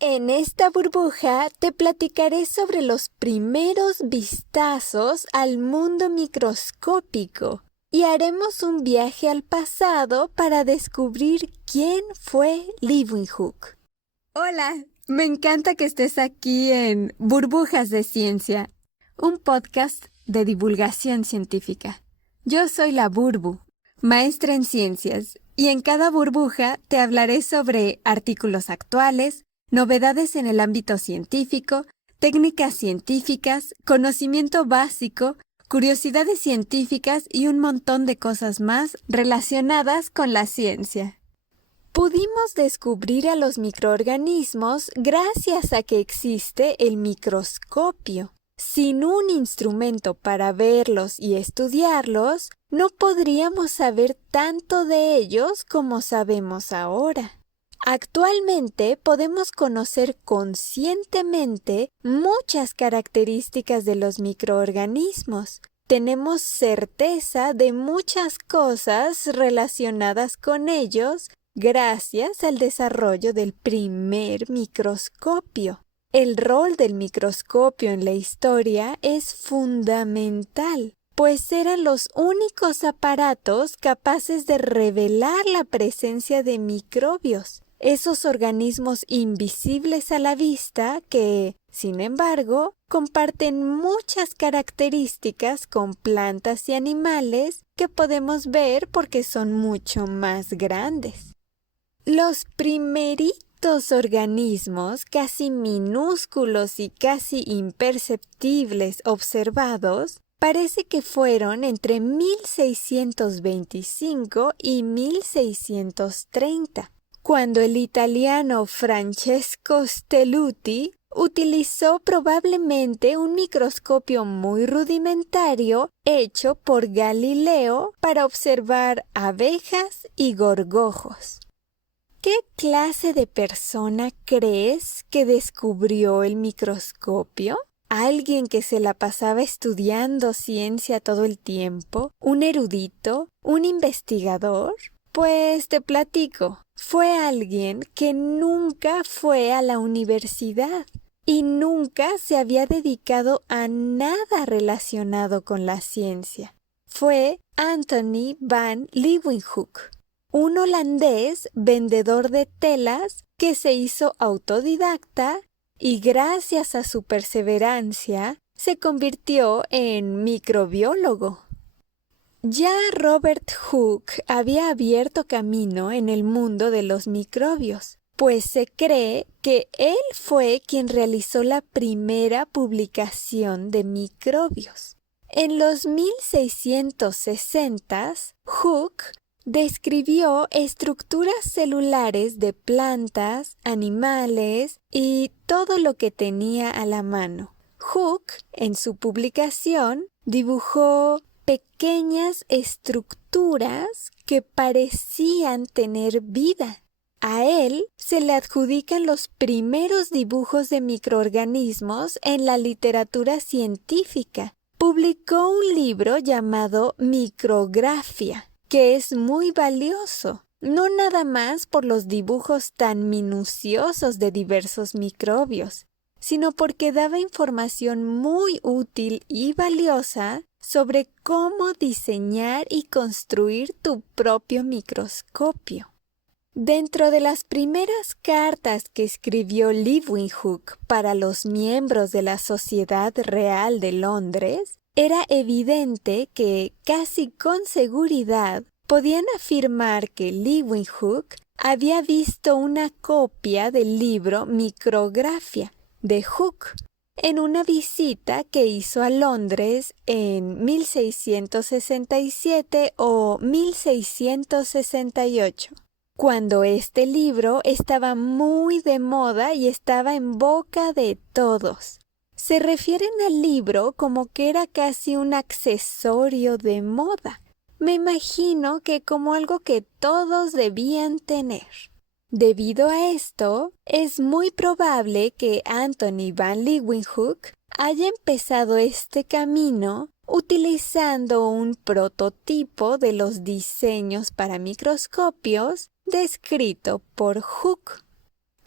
En esta burbuja te platicaré sobre los primeros vistazos al mundo microscópico y haremos un viaje al pasado para descubrir quién fue Leeuwenhoek. Hola, me encanta que estés aquí en Burbujas de Ciencia, un podcast de divulgación científica. Yo soy la Burbu, maestra en ciencias, y en cada burbuja te hablaré sobre artículos actuales, novedades en el ámbito científico, técnicas científicas, conocimiento básico, curiosidades científicas y un montón de cosas más relacionadas con la ciencia. Pudimos descubrir a los microorganismos gracias a que existe el microscopio. Sin un instrumento para verlos y estudiarlos, no podríamos saber tanto de ellos como sabemos ahora. Actualmente podemos conocer conscientemente muchas características de los microorganismos. Tenemos certeza de muchas cosas relacionadas con ellos gracias al desarrollo del primer microscopio. El rol del microscopio en la historia es fundamental, pues eran los únicos aparatos capaces de revelar la presencia de microbios, esos organismos invisibles a la vista que, sin embargo, comparten muchas características con plantas y animales que podemos ver porque son mucho más grandes. Los primeritos organismos casi minúsculos y casi imperceptibles observados parece que fueron entre 1625 y 1630, cuando el italiano Francesco Stelluti utilizó probablemente un microscopio muy rudimentario hecho por Galileo para observar abejas y gorgojos. ¿Qué clase de persona crees que descubrió el microscopio? ¿Alguien que se la pasaba estudiando ciencia todo el tiempo? ¿Un erudito? ¿Un investigador? Pues te platico. Fue alguien que nunca fue a la universidad y nunca se había dedicado a nada relacionado con la ciencia. Fue Antony van Leeuwenhoek, un holandés vendedor de telas que se hizo autodidacta y gracias a su perseverancia se convirtió en microbiólogo. Ya Robert Hooke había abierto camino en el mundo de los microbios, pues se cree que él fue quien realizó la primera publicación de microbios. En los 1660s, Hooke describió estructuras celulares de plantas, animales y todo lo que tenía a la mano. Hooke, en su publicación, dibujó pequeñas estructuras que parecían tener vida. A él se le adjudican los primeros dibujos de microorganismos en la literatura científica. Publicó un libro llamado Micrografía, que es muy valioso, no nada más por los dibujos tan minuciosos de diversos microbios, sino porque daba información muy útil y valiosa sobre cómo diseñar y construir tu propio microscopio. Dentro de las primeras cartas que escribió Leeuwenhoek para los miembros de la Sociedad Real de Londres, era evidente que, casi con seguridad, podían afirmar que Leeuwenhoek había visto una copia del libro Micrografía de Hooke en una visita que hizo a Londres en 1667 o 1668. Cuando este libro estaba muy de moda y estaba en boca de todos. Se refieren al libro como que era casi un accesorio de moda. Me imagino que como algo que todos debían tener. Debido a esto, es muy probable que Antony van Leeuwenhoek haya empezado este camino utilizando un prototipo de los diseños para microscopios descrito por Hooke.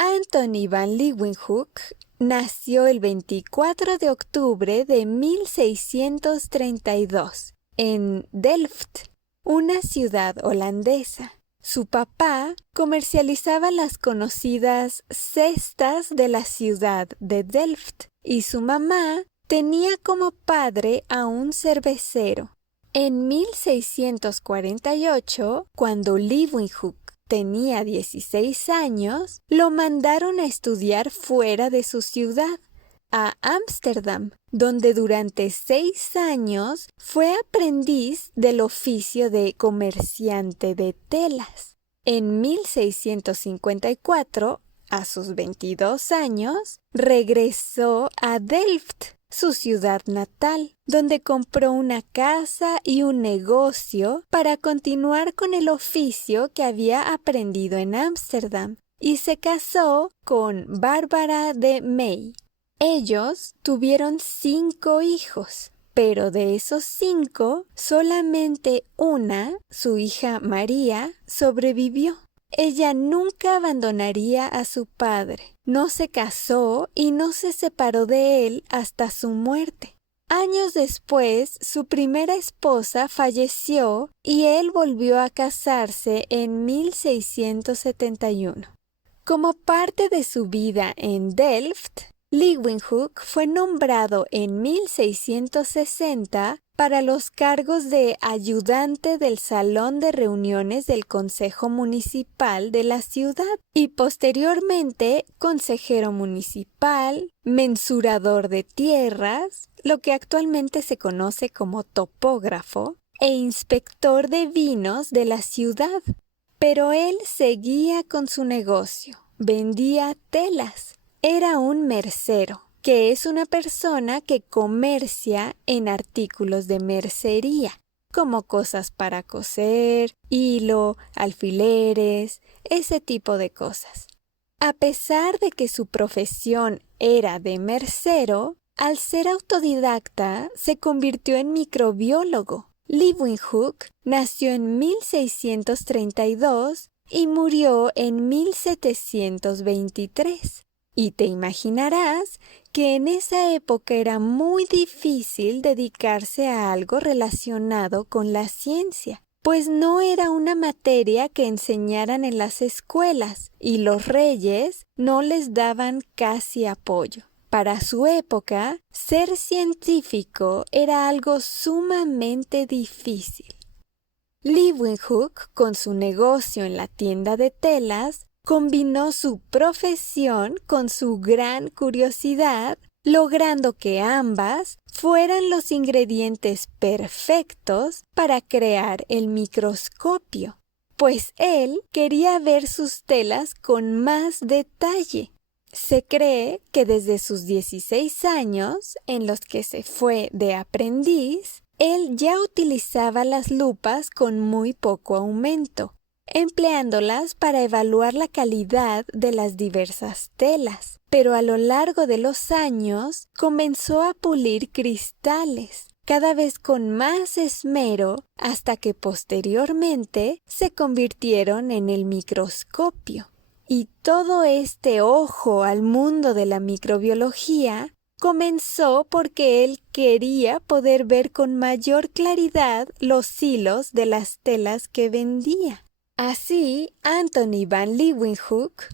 Anthony van Leeuwenhoek nació el 24 de octubre de 1632 en Delft, una ciudad holandesa. Su papá comercializaba las conocidas cestas de la ciudad de Delft y su mamá tenía como padre a un cervecero. En 1648, cuando Leeuwenhoek tenía 16 años, lo mandaron a estudiar fuera de su ciudad, a Ámsterdam, donde durante 6 años fue aprendiz del oficio de comerciante de telas. En 1654, a sus 22 años, regresó a Delft, su ciudad natal, donde compró una casa y un negocio para continuar con el oficio que había aprendido en Ámsterdam, y se casó con Bárbara de May. Ellos tuvieron 5 hijos, pero de esos 5, solamente una, su hija María, sobrevivió. Ella nunca abandonaría a su padre. No se casó y no se separó de él hasta su muerte. Años después, su primera esposa falleció y él volvió a casarse en 1671. Como parte de su vida en Delft, Leeuwenhoek fue nombrado en 1660 para los cargos de ayudante del salón de reuniones del Consejo Municipal de la ciudad y posteriormente consejero municipal, mensurador de tierras, lo que actualmente se conoce como topógrafo, e inspector de vinos de la ciudad. Pero él seguía con su negocio, vendía telas. Era un mercero, que es una persona que comercia en artículos de mercería, como cosas para coser, hilo, alfileres, ese tipo de cosas. A pesar de que su profesión era de mercero, al ser autodidacta se convirtió en microbiólogo. Leeuwenhoek nació en 1632 y murió en 1723. Y te imaginarás que en esa época era muy difícil dedicarse a algo relacionado con la ciencia, pues no era una materia que enseñaran en las escuelas y los reyes no les daban casi apoyo. Para su época, ser científico era algo sumamente difícil. Leeuwenhoek, con su negocio en la tienda de telas, combinó su profesión con su gran curiosidad, logrando que ambas fueran los ingredientes perfectos para crear el microscopio, pues él quería ver sus telas con más detalle. Se cree que desde sus 16 años, en los que se fue de aprendiz, él ya utilizaba las lupas con muy poco aumento, empleándolas para evaluar la calidad de las diversas telas. Pero a lo largo de los años comenzó a pulir cristales, cada vez con más esmero, hasta que posteriormente se convirtieron en el microscopio. Y todo este ojo al mundo de la microbiología comenzó porque él quería poder ver con mayor claridad los hilos de las telas que vendía. Así, Anthony van Leeuwenhoek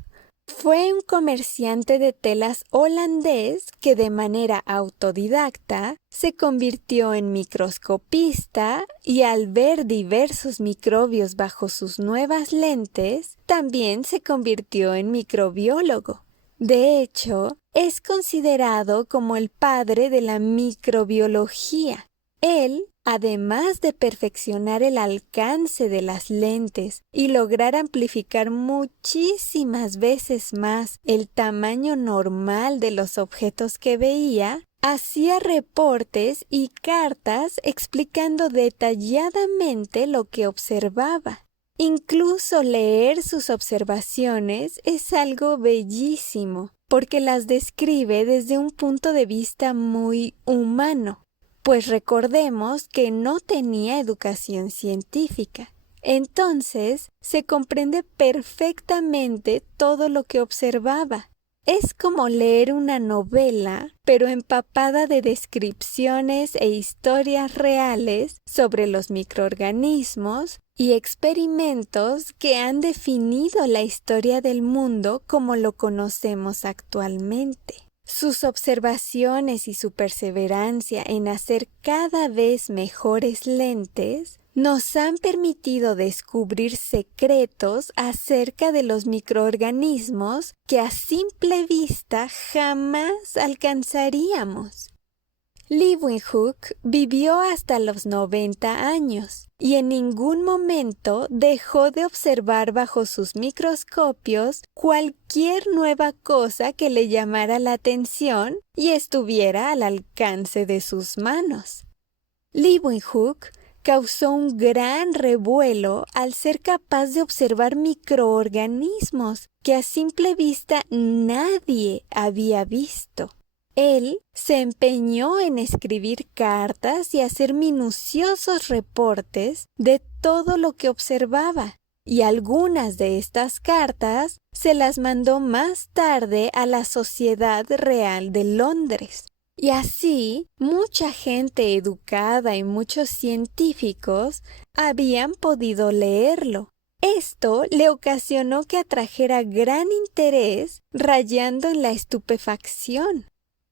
fue un comerciante de telas holandés que de manera autodidacta se convirtió en microscopista y al ver diversos microbios bajo sus nuevas lentes, también se convirtió en microbiólogo. De hecho, es considerado como el padre de la microbiología. Él, además de perfeccionar el alcance de las lentes y lograr amplificar muchísimas veces más el tamaño normal de los objetos que veía, hacía reportes y cartas explicando detalladamente lo que observaba. Incluso leer sus observaciones es algo bellísimo, porque las describe desde un punto de vista muy humano. Pues recordemos que no tenía educación científica Entonces se comprende perfectamente todo lo que observaba. Es como leer una novela, pero empapada de descripciones e historias reales sobre los microorganismos y experimentos que han definido la historia del mundo como lo conocemos actualmente. Sus observaciones y su perseverancia en hacer cada vez mejores lentes nos han permitido descubrir secretos acerca de los microorganismos que a simple vista jamás alcanzaríamos. Leeuwenhoek vivió hasta los 90 años y en ningún momento dejó de observar bajo sus microscopios cualquier nueva cosa que le llamara la atención y estuviera al alcance de sus manos. Leeuwenhoek causó un gran revuelo al ser capaz de observar microorganismos que a simple vista nadie había visto. Él se empeñó en escribir cartas y hacer minuciosos reportes de todo lo que observaba, y algunas de estas cartas se las mandó más tarde a la Sociedad Real de Londres. Y así, mucha gente educada y muchos científicos habían podido leerlo. Esto le ocasionó que atrajera gran interés, rayando en la estupefacción.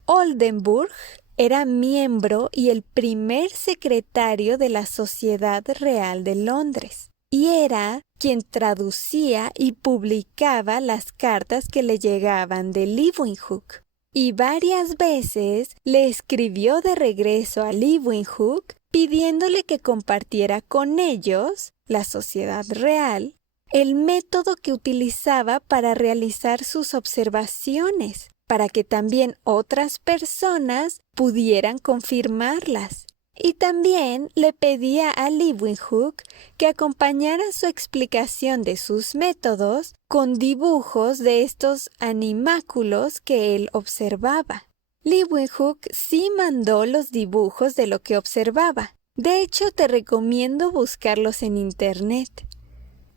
Oldenburg era miembro y el primer secretario de la Sociedad Real de Londres, y era quien traducía y publicaba las cartas que le llegaban de Leeuwenhoek. Y varias veces le escribió de regreso a Leeuwenhoek pidiéndole que compartiera con ellos, la Sociedad Real, el método que utilizaba para realizar sus observaciones, para que también otras personas pudieran confirmarlas. Y también le pedía a Leeuwenhoek que acompañara su explicación de sus métodos con dibujos de estos animáculos que él observaba. Leeuwenhoek sí mandó los dibujos de lo que observaba. De hecho, te recomiendo buscarlos en internet.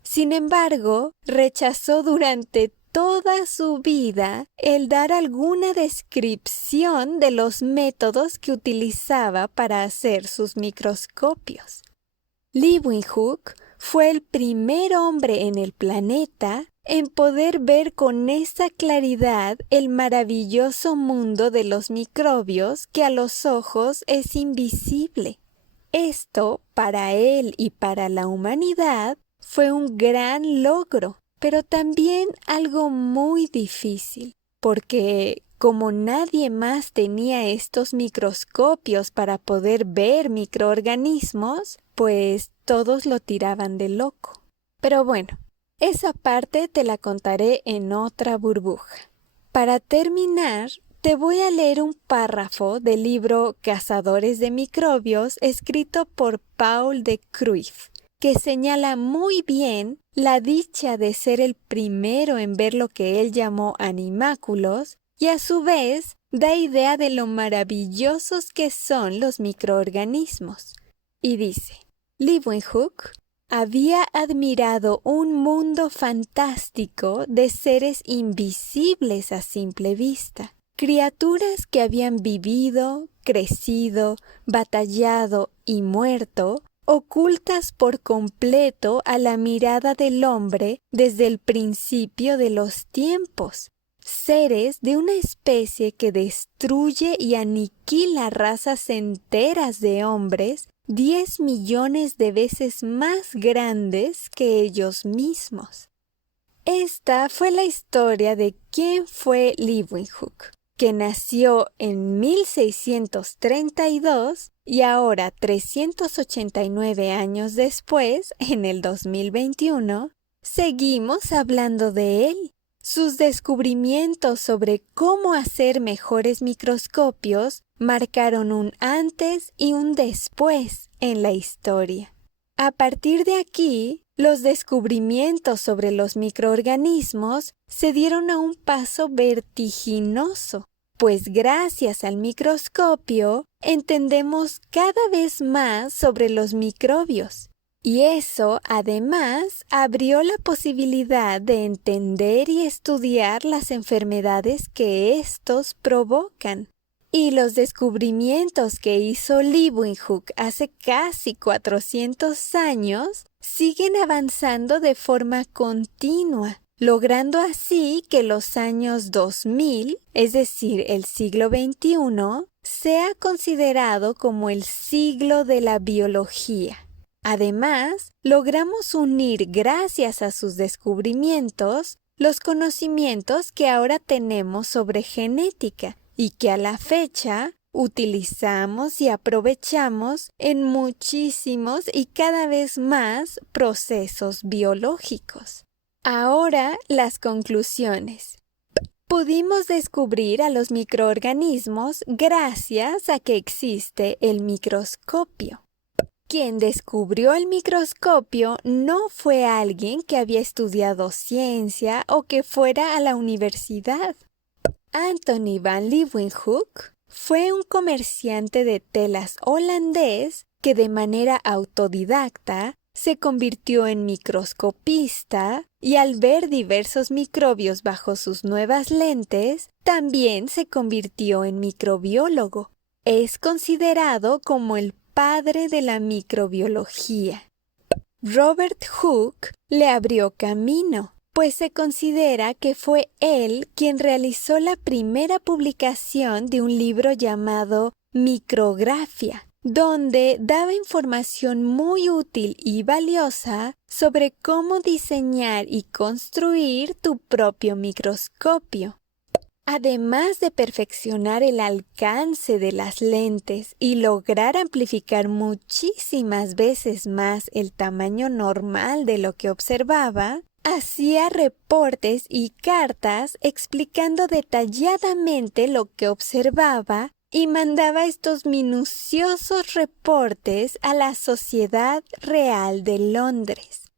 Sin embargo, rechazó durante toda su vida el dar alguna descripción de los métodos que utilizaba para hacer sus microscopios. Leeuwenhoek fue el primer hombre en el planeta en poder ver con esa claridad el maravilloso mundo de los microbios que a los ojos es invisible. Esto, para él y para la humanidad, fue un gran logro, pero también algo muy difícil, porque como nadie más tenía estos microscopios para poder ver microorganismos, pues todos lo tiraban de loco. Pero bueno, esa parte te la contaré en otra burbuja. Para terminar, te voy a leer un párrafo del libro Cazadores de microbios escrito por Paul de Kruif, que señala muy bien la dicha de ser el primero en ver lo que él llamó animáculos y a su vez da idea de lo maravillosos que son los microorganismos. Y dice, Leeuwenhoek había admirado un mundo fantástico de seres invisibles a simple vista, criaturas que habían vivido, crecido, batallado y muerto, ocultas por completo a la mirada del hombre desde el principio de los tiempos, seres de una especie que destruye y aniquila razas enteras de hombres 10 millones de veces más grandes que ellos mismos. Esta fue la historia de quién fue Leeuwenhoek, que nació en 1632 y ahora 389 años después, en el 2021, seguimos hablando de él. Sus descubrimientos sobre cómo hacer mejores microscopios marcaron un antes y un después en la historia. A partir de aquí, los descubrimientos sobre los microorganismos se dieron a un paso vertiginoso, pues gracias al microscopio entendemos cada vez más sobre los microbios Y eso, además, abrió la posibilidad de entender y estudiar las enfermedades que estos provocan. Y los descubrimientos que hizo Leeuwenhoek hace casi 400 años siguen avanzando de forma continua, logrando así que los años 2000, es decir, el siglo XXI, sea considerado como el siglo de la biología. Además, logramos unir, gracias a sus descubrimientos, los conocimientos que ahora tenemos sobre genética y que a la fecha utilizamos y aprovechamos en muchísimos y cada vez más procesos biológicos. Ahora, las conclusiones. Pudimos descubrir a los microorganismos gracias a que existe el microscopio. Quien descubrió el microscopio no fue alguien que había estudiado ciencia o que fuera a la universidad. Anthony van Leeuwenhoek fue un comerciante de telas holandés que de manera autodidacta se convirtió en microscopista y al ver diversos microbios bajo sus nuevas lentes, también se convirtió en microbiólogo. Es considerado como el padre de la microbiología. Robert Hooke le abrió camino, pues se considera que fue él quien realizó la primera publicación de un libro llamado Micrografía, donde daba información muy útil y valiosa sobre cómo diseñar y construir tu propio microscopio. Además de perfeccionar el alcance de las lentes y lograr amplificar muchísimas veces más el tamaño normal de lo que observaba, hacía reportes y cartas explicando detalladamente lo que observaba y mandaba estos minuciosos reportes a la Sociedad Real de Londres.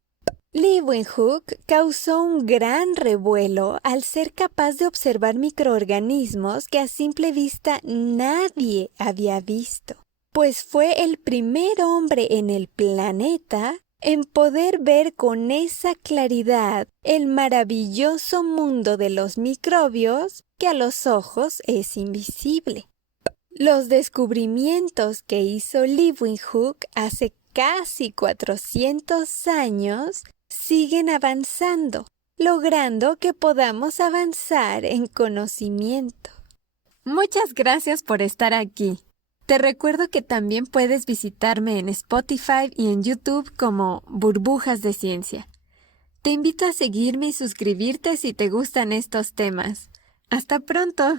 Leeuwenhoek causó un gran revuelo al ser capaz de observar microorganismos que a simple vista nadie había visto, pues fue el primer hombre en el planeta en poder ver con esa claridad el maravilloso mundo de los microbios que a los ojos es invisible. Los descubrimientos que hizo Leeuwenhoek hace casi 400 años siguen avanzando, logrando que podamos avanzar en conocimiento. Muchas gracias por estar aquí. Te recuerdo que también puedes visitarme en Spotify y en YouTube como Burbujas de Ciencia. Te invito a seguirme y suscribirte si te gustan estos temas. ¡Hasta pronto!